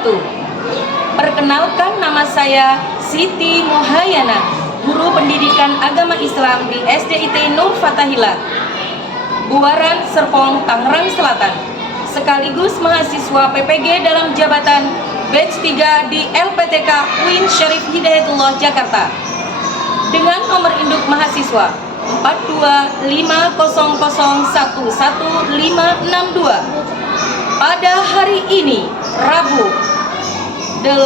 wabarakatuh. Perkenalkan, nama saya Siti Mohayana, guru pendidikan agama Islam di SDIT Nur Fatahillah, Buaran, Serpong, Tangerang Selatan, sekaligus mahasiswa PPG dalam jabatan batch 3 di LPTK UIN Syarif Hidayatullah Jakarta, dengan nomor induk mahasiswa 4250011562. Pada hari ini, Rabu 8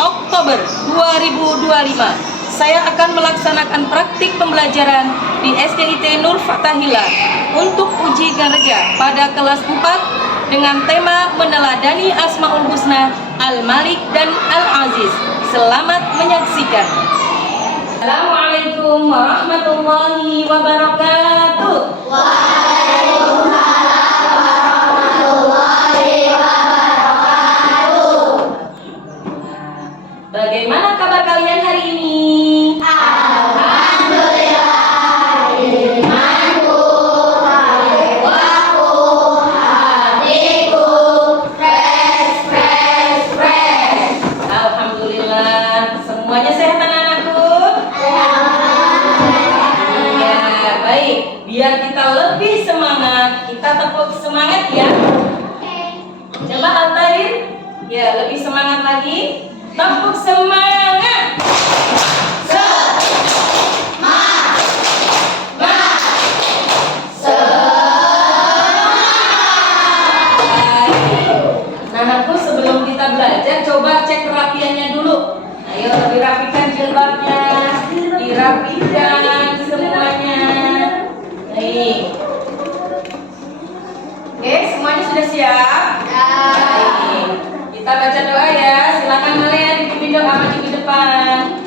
Oktober 2025, saya akan melaksanakan praktik pembelajaran di SDIT Nur Fatahillah untuk uji kinerja pada kelas 4 dengan tema meneladani Asmaul Husna, Al-Malik dan Al-Aziz. Selamat menyaksikan. Assalamualaikum warahmatullahi wabarakatuh. Bagaimana kabar kalian hari ini? Alhamdulillah, imanku, jiwaku, hatiku, fresh. Alhamdulillah, semuanya sehat anak-anakku? Ya, baik. Biar kita lebih semangat, kita tepuk semangat ya. Coba Al-Tahir, ya lebih semangat lagi. Tepuk semangat. Anakku, sebelum kita belajar, coba cek kerapiannya dulu. Ayo, dirapikan jilbabnya, dirapikan semuanya. Baik. Oke, semuanya sudah siap? Baik. Kita baca doa ya. Silakan Malea dipimpin doa maju ke depan.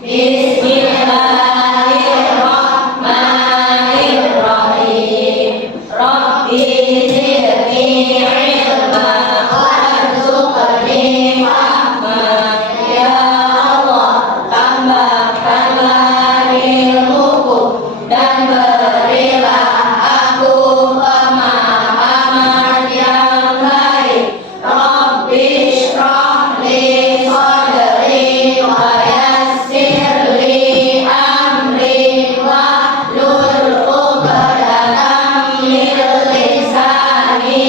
Bismillahirrahmanirrahim. Rabbi zidni ilma warzuqni fahma. Ya Allah, tambahkanlah ilmuku dan berilah aku pemahaman yang baik. Rabbi shrah li sadri wa yassir li amri wahlul 'uqdatam min lisani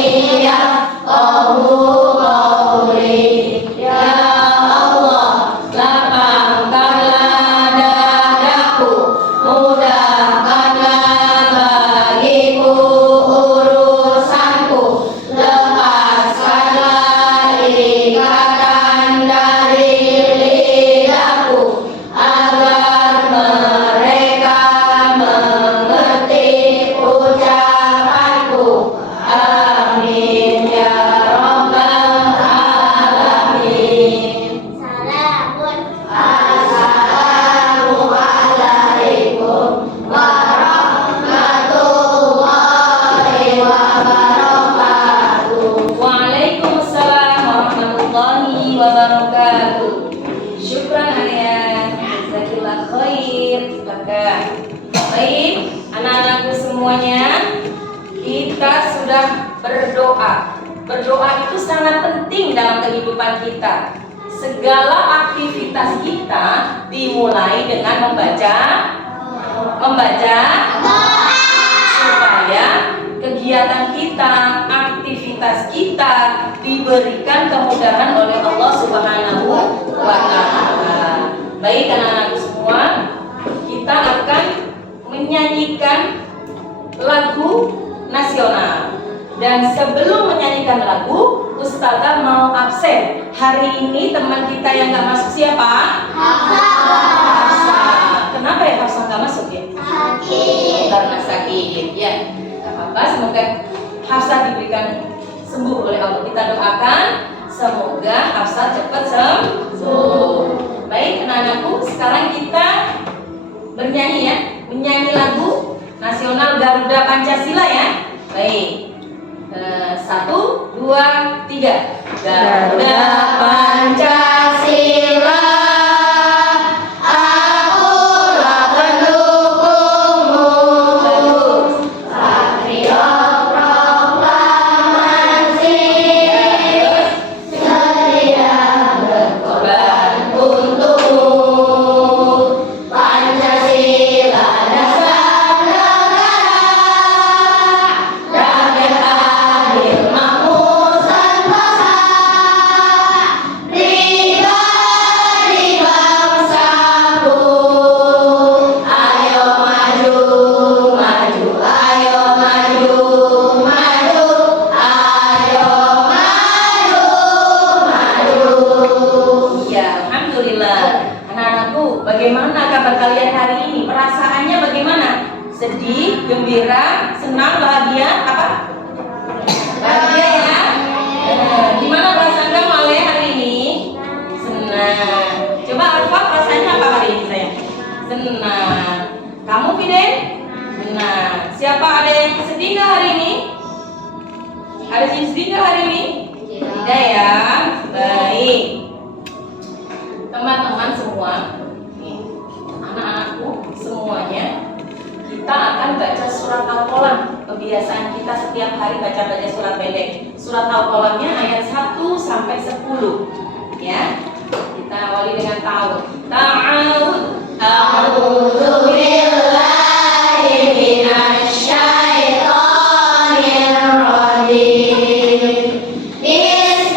yafqahu qawli. Ya Allah, lapangkanlah dadaku, mudahkanlah bagiku urusanku, lepaskanlah ikatan dari lidahku, agar mereka mengerti ucapanku. Amin ya rabbal alamin. Assalamualaikum warahmatullahi wabarakatuh. Waalaikumsalam warahmatullahi wabarakatuh. Syukran Alea, jazakillah khair. Silakan. Baik, anak-anakku semuanya, kita sudah berdoa. Berdoa itu sangat penting dalam kehidupan kita. Segala aktivitas kita dimulai dengan membaca supaya kegiatan kita, aktivitas kita diberikan kemudahan oleh Allah Subhanahu wa Ta'ala. Baik anak-anakku semua, kita akan menyanyikan lagu nasional. Dan sebelum menyanyikan lagu, Ustazah mau absen. Hari ini teman kita yang gak masuk siapa? Hafsah. Kenapa ya Hafsah gak masuk ya? Sakit. Karena sakit. Ya, gak apa-apa. Semoga Hafsah diberikan sembuh oleh Allah. Kita doakan semoga Hafsah cepat sembuh. Baik anak-anakku, sekarang kita bernyanyi ya. Menyanyi lagu nasional Garuda Pancasila ya. Baik. 1, 2, 3. Garuda Pancasila, akulah Sedih, gembira, senang, bahagia, apa? Bahagia ya. Gimana perasaan kamu Ale hari ini? Senang. Coba Alfa perasaannya apa hari ini sayang? Senang. Kamu Fiden? Senang. Siapa ada yang sedih nggak hari ini? Ada yang sedih nggak hari ini? Tidak ya. Baik. Teman-teman semua, nih, anak-anakku semuanya, kita akan baca surat Al-Qalam. Kebiasaan kita setiap hari baca-baca surat pendek. Surat Al-Qalamnya ayat 1 sampai 10. Ya. Kita awali dengan ta'awud. Ta'awud. A'udzu billahi minasy syaithanir rajim. Bismillahirrahmanirrahim.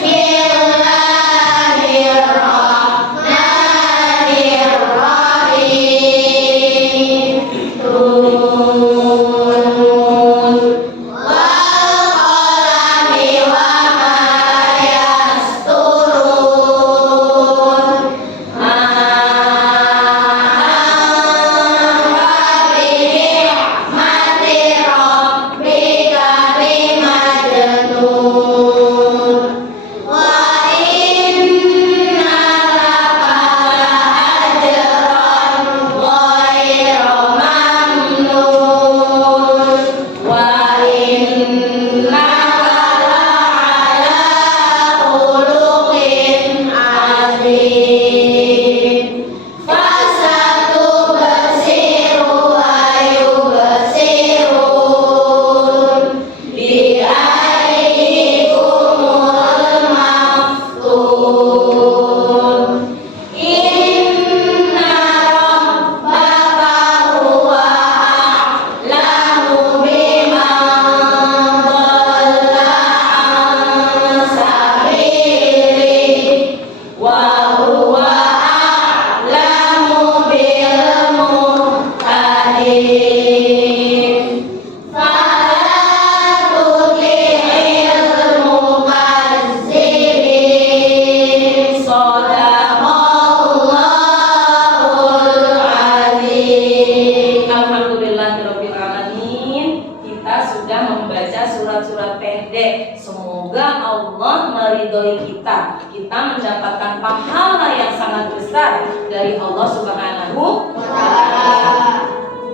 Kita mendapatkan pahala yang sangat besar dari Allah Subhanahu wa Ta'ala.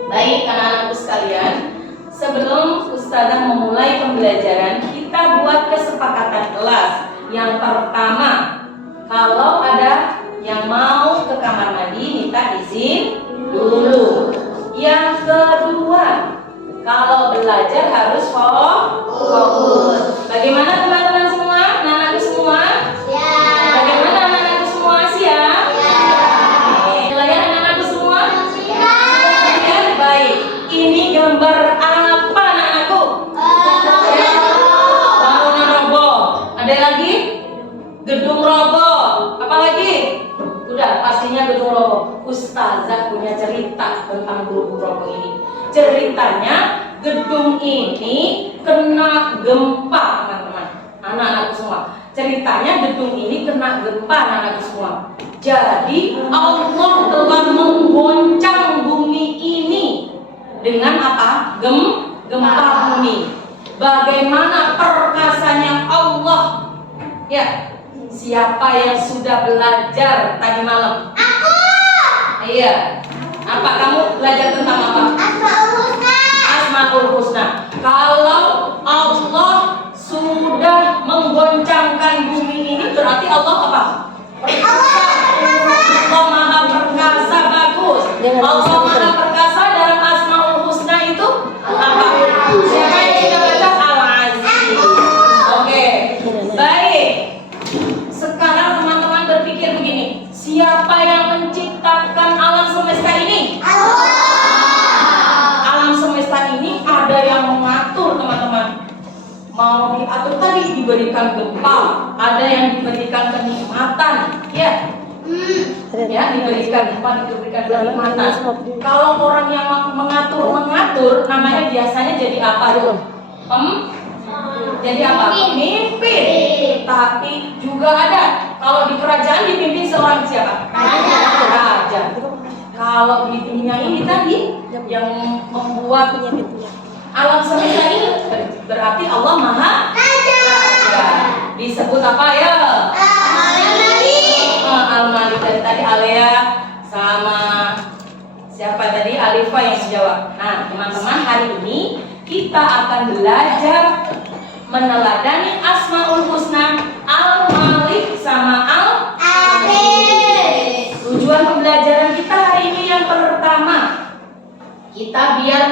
Baik anak-anakku sekalian, sebelum Ustazah memulai pembelajaran, kita buat kesepakatan kelas. Yang pertama, kalau ada yang mau ke kamar mandi minta izin dulu. Yang kedua, kalau belajar harus fokus. Bagaimana teman-teman semua? Anak-anakku semua? Bagaimana anak-anakku semua? Siap? Nelayan anak-anakku semua? Siap? Baik. Ini gambar apa anak-anakku? Bangunan roboh. Ada lagi? Gedung roboh. Apa lagi? Udah, pastinya gedung roboh. Ustazah punya cerita tentang gedung roboh ini. Ceritanya gedung ini kena gempa, teman-teman. Anak-anakku semua. Ceritanya gedung ini kena gempa, anak-anakku semua. Jadi Allah telah menggoncang bumi ini dengan apa? Gempa bumi. Bagaimana perkasanya Allah? Ya, siapa yang sudah belajar tadi malam? Aku. Iya. Apa kamu belajar tentang apa? Asmaul Husna. Kalau Allah sudah menggoncangkan bumi ini berarti Allah apa? Perkasa. Allah Maha Perkasa, bagus. Allah Maha Perkasa dalam Asmaul Husna itu apa? Siapa yang sudah baca? Al-Aziz. Oke. Baik. Sekarang teman-teman berpikir begini, siapa yang menciptakan alam semesta ini? Allah. Alam semesta ini ada yang mengatur, teman-teman. Mau diatur tadi diberikan gempa, ada yang diberikan kenikmatan, ya. Ya, diberikan gempa, diberikan kenikmatan. Kalau orang yang mengatur, namanya biasanya jadi apa tuh? Jadi apa? Pemimpin. Tapi juga ada, kalau di kerajaan dipimpin seorang siapa? Raja. Kalau di dunia ini tadi yang membuat alam semesta ini berarti Allah Maha Raja. Disebut apa ya? Al-Malik. Dan tadi Alea sama siapa tadi? Alifa yang menjawab. Nah, teman-teman, hari ini kita akan belajar meneladani Asmaul Husna, Al-Malik sama Al-Aziz. Tujuan pembelajaran kita hari ini yang pertama, kita biar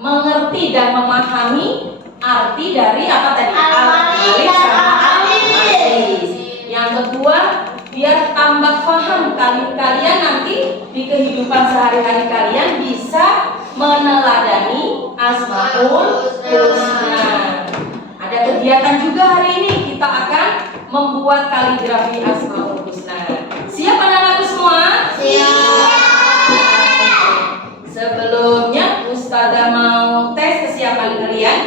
mengerti dan memahami arti dari apa tadi? Al-Malik sama Al-Aziz. Yang kedua, biar tambah paham kalian nanti di kehidupan sehari-hari kalian bisa meneladani Asmaul Husna. Ada kegiatan juga hari ini, kita akan membuat kaligrafi Asmaul Husna. Siap anak-anakku semua? Siap. Sebelumnya Ustazah mau tes kesiapan kalian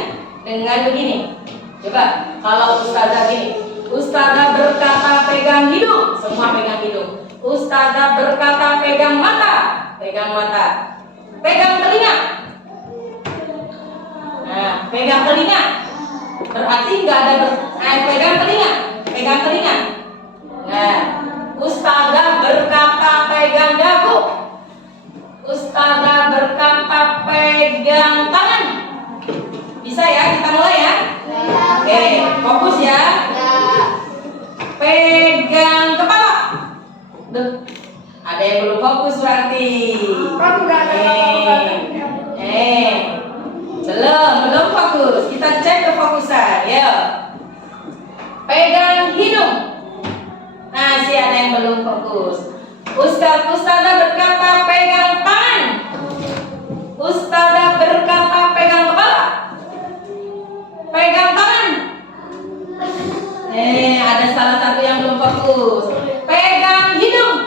dengan begini. Coba kalau Ustazah gini, Ustazah berkata pegang hidung, semua pegang hidung. Ustazah berkata pegang mata, pegang mata. Pegang telinga. Nah, pegang telinga. Berarti nggak ada pegang telinga, pegang telinga. Nah, Ustazah berkata pegang dagu. Ustazah berkata pegang tangan. Bisa ya, kita mulai ya. Oke, fokus ya. Pegang kepala. Ada yang belum fokus berarti. Belum fokus. Kita cek kefokusan. Ya. Pegang hidung. Nah, si ada yang belum fokus. Ustazah berkata pegang tangan. Ustazah berkata pegang kepala. Pegang tangan. Ada salah satu yang belum fokus. Pegang hidung.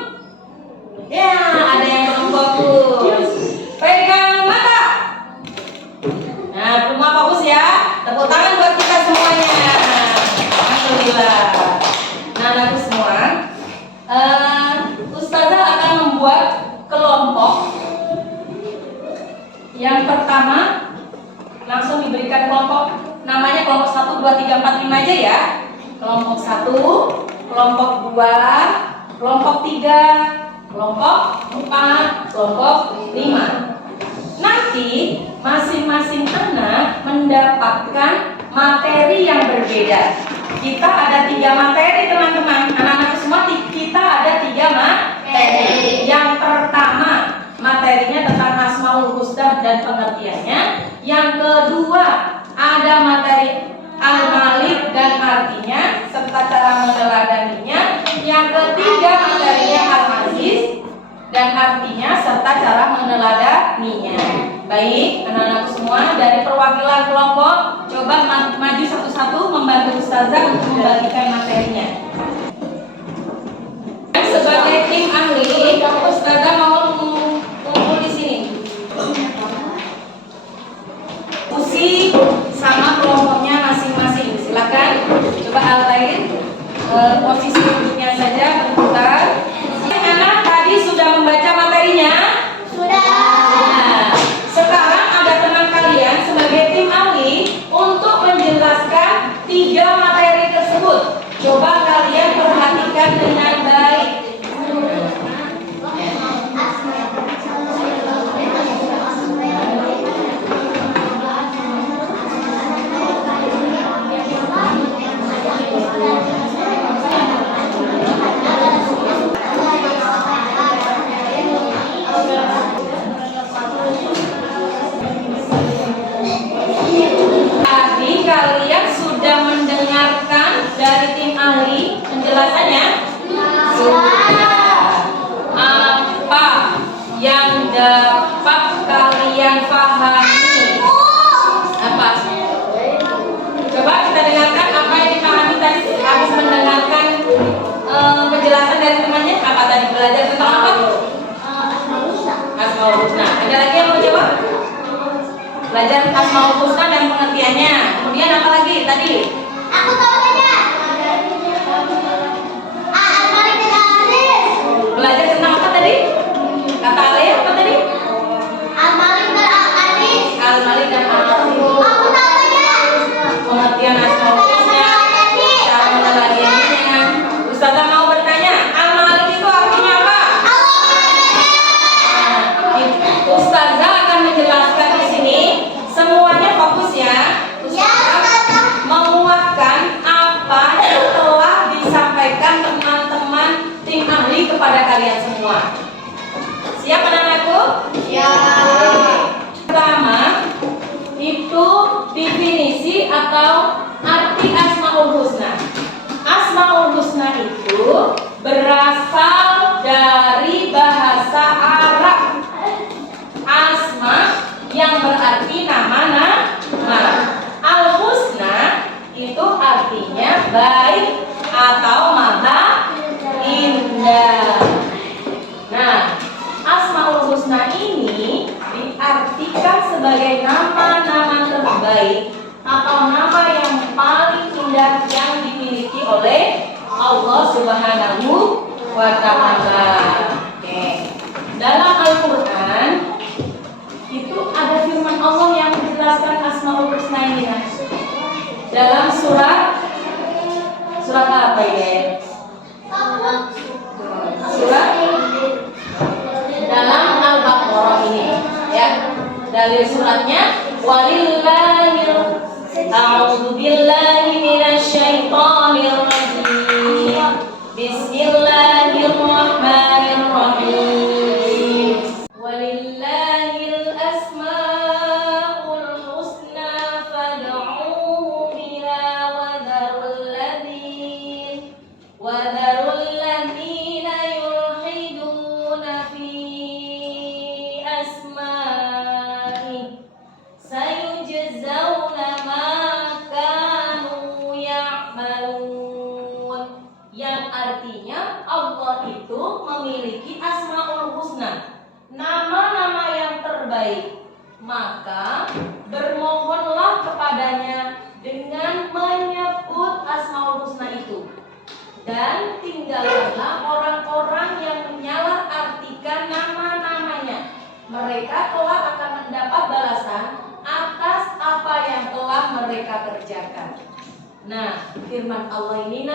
Ya, ada yang belum fokus. Pegang mata. Nah, semua fokus ya. Tepuk tangan buat kita semuanya. Alhamdulillah. Nah, anakku semua, Ustazah akan membuat kelompok. Yang pertama, langsung diberikan kelompok. Namanya kelompok 1, 2, 3, 4, 5 aja ya. Kelompok 1, kelompok 2, kelompok 3, kelompok 4, kelompok 5. Nanti masing-masing anak mendapatkan materi yang berbeda. Kita ada 3 materi teman-teman. Anak-anak semua kita ada 3 materi. Yang pertama, materinya tentang Asmaul Husna dan pengertiannya. Yang kedua, ada materi Al-Malik dan artinya serta cara meneladaninya. Yang ketiga, materinya Al-Aziz dan artinya serta cara meneladaninya. Baik, anak-anak semua, dari perwakilan kelompok coba maju satu-satu membantu Ustazah untuk membagikan materinya. Sebagai tim ahli, Ustazah mau kumpul di sini. Pusi sama kelompoknya masing-masing. Silakan. Coba Al-Lain posisi duduknya saja berputar. Anak tadi sudah membaca materinya? Sudah. Nah, sekarang ada teman kalian sebagai tim ahli untuk menjelaskan 3 materi tersebut. Coba kalian perhatikan dengan baik. Tadi kalian sudah mendengarkan dari tim ahli penjelasannya? Sudah. Apa yang dapat kalian pahami? Apa? Coba kita dengarkan apa yang dipahami tadi habis mendengarkan penjelasan dari temannya. Apa tadi belajar tentang apa? Asmaul Husna. Ada lagi yang mau jawab? Belajar Asmaul Husna dan pengertiannya. Kemudian apa lagi tadi? Aku tahu aja. Al-Malik dan Al-Aziz. Belajar tentang apa tadi? Kata Alea? Al-Malik dan Al-Aziz. Aku tahu aja. Pengertian Asmaul Husna, cara meneladaninya. Ustazah mau bertanya, Al-Malik itu artinya apa? Nah, Ustazah akan menjelaskan di sini. Semuanya fokus ya. Ustazah menguatkan apa yang telah disampaikan teman-teman tim ahli kepada kalian semua. Siap anak-anakku? Ya. Pertama itu definisi atau arti Asmaul Husna. Asmaul Husna itu berasal dari bahasa Arab. Asma yang berarti nama. Al-Husna itu artinya baik atau maha indah. Nah, Asmaul Husna ini diartikan sebagai nama-nama terbaik atau nama yang paling indah yang dimiliki oleh Allah Subhanahu wa Ta'ala. Oke. Dalam Al-Qur'an itu ada firman Allah yang menjelaskan Asmaul Husna ini. Dalam surat apa ya? Surat dalam Al-Baqarah ini ya. Dari suratnya walillahil a'udzu billahi minasyaitonir rajim. Bismillahirrahmanirrahim. Walillahil asmaul husna fad'uuhu biha wa dharul ladzina yulhiduna fi asma'i sayujzauna ma kanu ya'malun, yang artinya Allah itu memiliki Asmaul Husna, nama-nama yang terbaik. Maka bermohonlah kepadanya dengan menyebut Asmaul Husna itu, dan tinggalkanlah orang-orang yang menyalahartikan nama-namanya. Mereka kelak akan mendapat balasan atas apa yang telah mereka kerjakan. Nah, firman Allah ini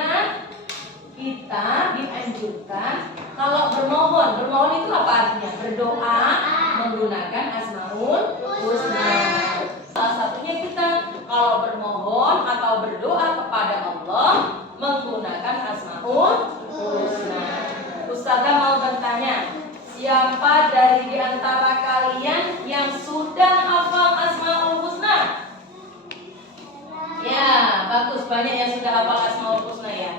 kita dianjurkan kalau bermohon itu apa artinya? Berdoa menggunakan Asmaul Husna. Salah satunya kita kalau bermohon atau berdoa kepada Allah menggunakan Asmaul Husna. Ustazah mau bertanya, siapa dari di antara kalian yang sudah hafal Asmaul Husna? Ya, bagus, banyak yang sudah hafal Asmaul Husna ya.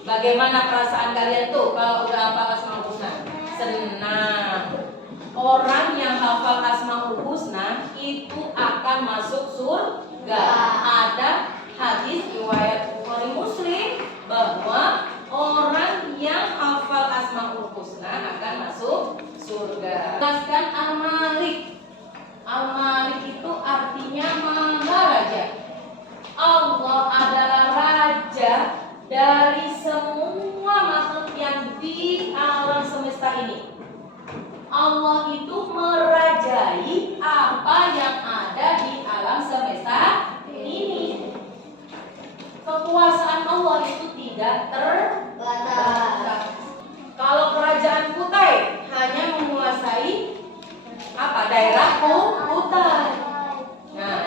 Bagaimana perasaan kalian tuh kalau udah hafal Asmaul Husna? Senang. Orang yang hafal Asmaul Husna itu akan masuk surga. Ada hadis riwayat Bukhari Muslim bahwa orang yang hafal Asmaul Husna akan masuk surga. Jelaskan Al-Malik. Al-Malik itu artinya Maharaja. Allah adalah raja dari semua makhluk yang di alam semesta ini. Allah itu merajai apa yang ada di alam semesta ini. Kekuasaan Allah itu tidak terbatas. Kalau kerajaan Kutai hanya menguasai apa? Daerah Kutai. Nah,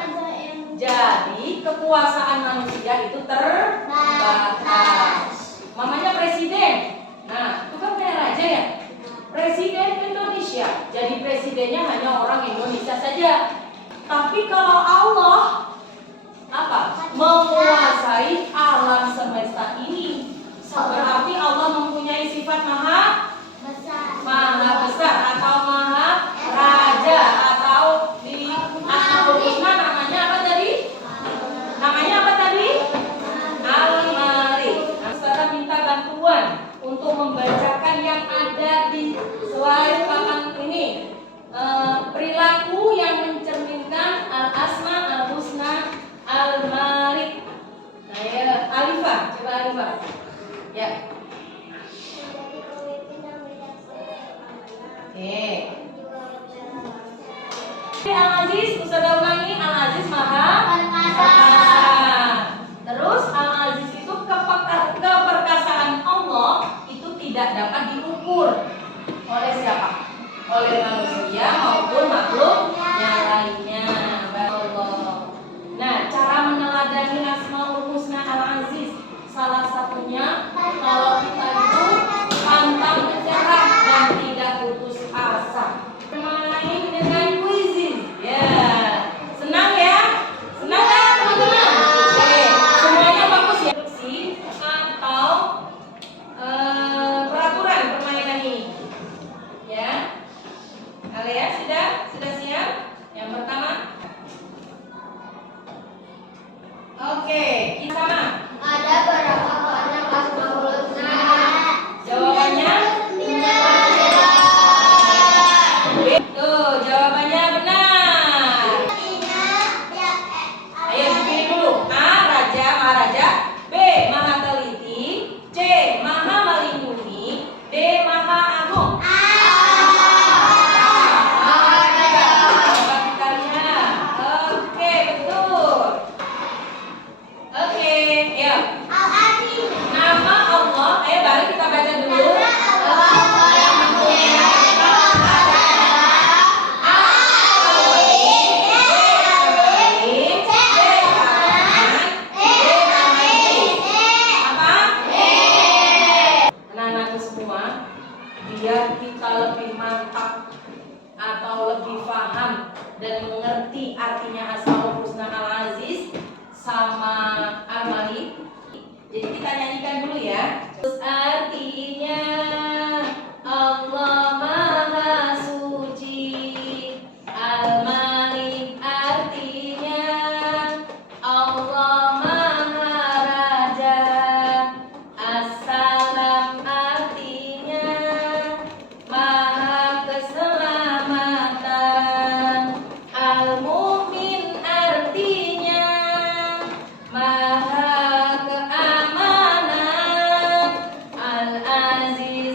jadi kekuasaan manusia itu terbatas. Mamanya presiden. Nah, itu kan kayak raja ya. Presiden Indonesia. Jadi presidennya hanya orang Indonesia saja. Tapi kalau Allah apa? Menguasai alam semesta ini. Berarti Allah mempunyai sifat maha besar atau maha raja, atau di Asmaul Husna namanya apa tadi? Namanya apa tadi? Al-Malik. Nah, Ustazah minta bantuan untuk membacakan yang ada di slide papan ini. Perilaku yang mencerminkan Al-Asma, Al-Husna, Al-Malik. Nah ya, Alifah, coba Alifah. Ya. Al-Aziz, Ustazah ulangi, Al-Aziz maha Perkasa. Terus Al-Aziz itu keperkasaan Allah itu tidak dapat diukur oleh siapa? Oleh manusia maupun makhluk yang lainnya. Allah. Nah, cara meneladani Asmaul Husna Al-Aziz salah satunya kalau kita itu pantang menyerah dan tidak putus asa. Bermain dengan kuisis. Ya. Senang ya? Senang kan teman-teman? Oke, semuanya bagus ya. Instruksi atau peraturan permainan ini. Ya. Kalian sudah siap? Yang pertama. Oke, kita sama. Ada berapa banyak Asmaul Husna? Jawabannya? Tuh, jawabannya benar. Ayo dipilih dulu. A. Raja, Maharaja. B. Maha teliti. C. Maha melindungi. D. Maha agung. Coba kita lihat. Oke, betul. Oke, ya. Nama Allah. Ayo balik kita baca dulu. Anak-anakku semua, biar kita lebih mantap atau lebih paham dan mengerti artinya Asmaul Husna Al-Aziz sama Al-Malik. Jadi kita nyanyikan dulu ya. Terus artinya Allah Maha Suci, Al-Malik artinya Allah Maha Raja, As-Salam artinya Maha Keselamatan, Al-Mu'min artinya Maha Keamanan, Al-Aziz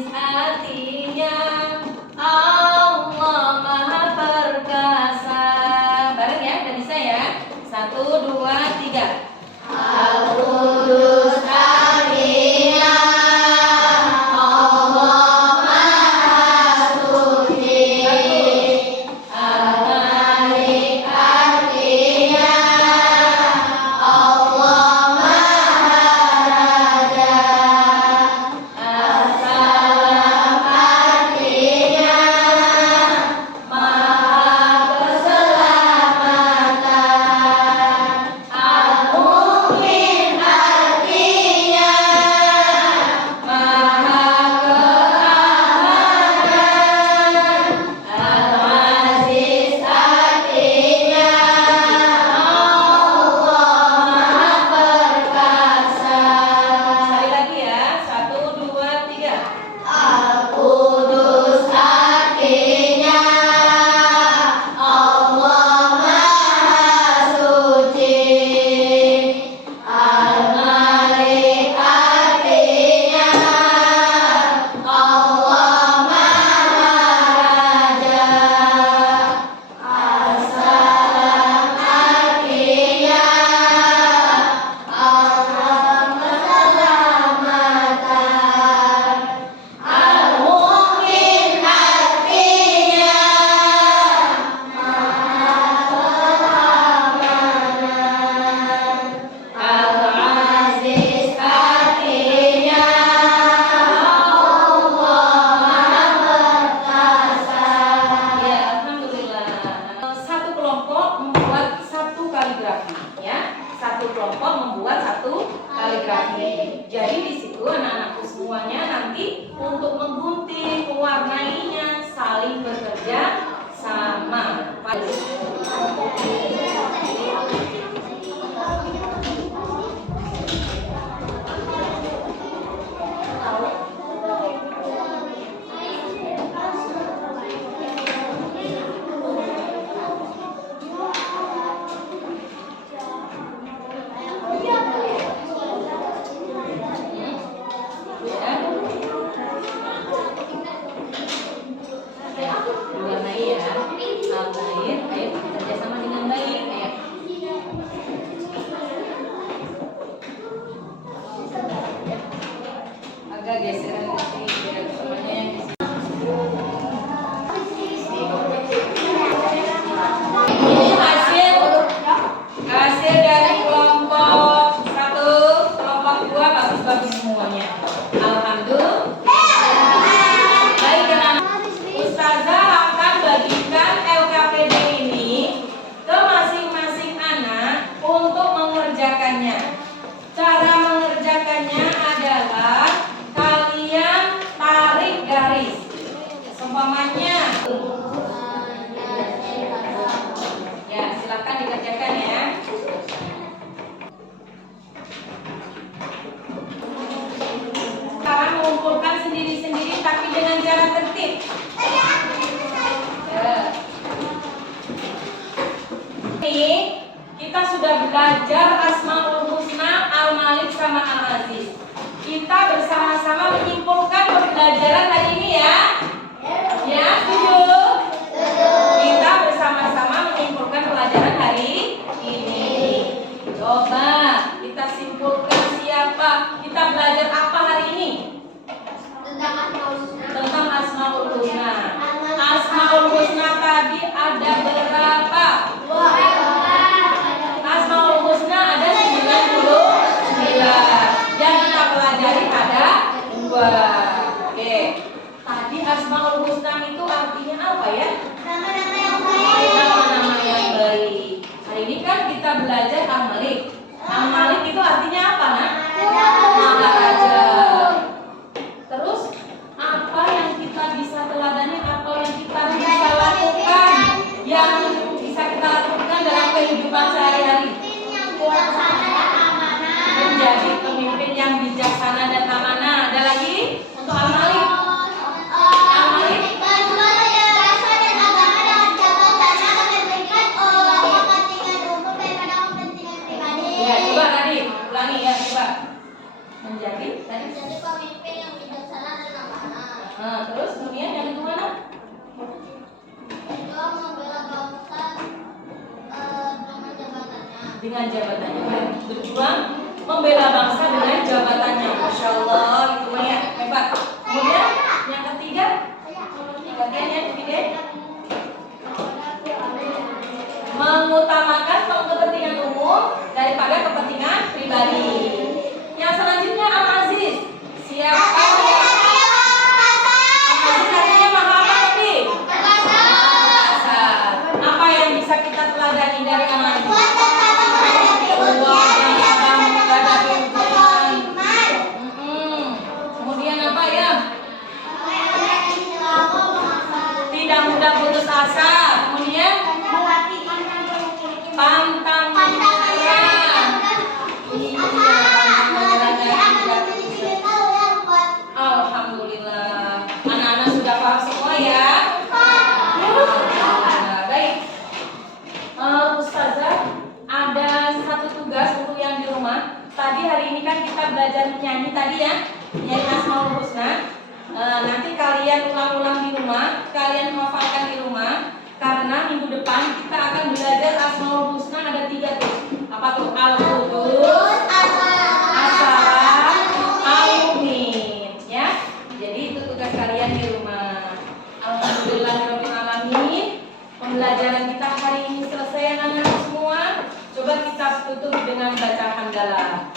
Ini kita sudah belajar Asmaul Husna, Al-Malik sama Al-Aziz. Kita bersama-sama menyimpulkan pembelajaran hari ini ya. Ya, setuju? Kita bersama-sama menyimpulkan pelajaran hari ini. Coba kita simpulkan siapa? Kita belajar apa hari ini? Tentang Asmaul Husna. Asmaul Husna tadi ada berapa? Asmaul Husna ada 99. Yang kita pelajari ada 2. Oke. Tadi Asmaul Husna itu artinya apa ya? Nama-nama yang baik. Hari ini kan kita belajar Al-Malik. Al-Malik itu artinya apa, Nak? Maharaja. Terus apa yang kita bisa teladani atau yang kita bisa lakukan, yang bisa kita lakukan dalam kehidupan sehari-hari? Menjadi pemimpin yang bijaksana dan amanah. Ada lagi untuk Al-Malik? Al-Malik ya, coba tadi ulangi ya, coba. Menjadi tadi. pemimpin yang bijaksana dan amanah. Nah, terus kemudian yang itu mana? Kedua, membela bangsa dengan jabatannya. Dengan jabatannya. Berjuang membela bangsa dengan jabatannya. Masya Allah, itu ya hebat. Kemudian yang ketiga, bagian yang ketiga, mengutamakan kepentingan umum daripada kepentingan pribadi. Yang selanjutnya Al-Aziz. Siapa yang Al-Aziz artinya maha apa tadi? Perkasa. Apa yang bisa kita teladani dari Al-Aziz? Kemudian apa ya? Tidak mudah putus asa. Kemudian pantang menyerah. Alhamdulillah. Anak-anak sudah paham semua ya? Baik. Ustazah, ada satu tugas untuk yang di rumah. Tadi hari ini kan kita belajar menyanyi tadi ya, nyanyi Asmaul Husna. Nanti kalian ulang-ulang di rumah, kalian menghafalkan di rumah. Karena minggu depan kita akan belajar Asmaul Husna ada 3 tuh. Apa tuh? Al-Qudus, As-Salam, Al-Mu'min. Ya. Jadi itu tugas kalian di rumah. Alhamdulillahirabbil alamin. Pembelajaran kita hari ini selesai anak-anak semua. Coba kita tutup dengan baca hamdalah.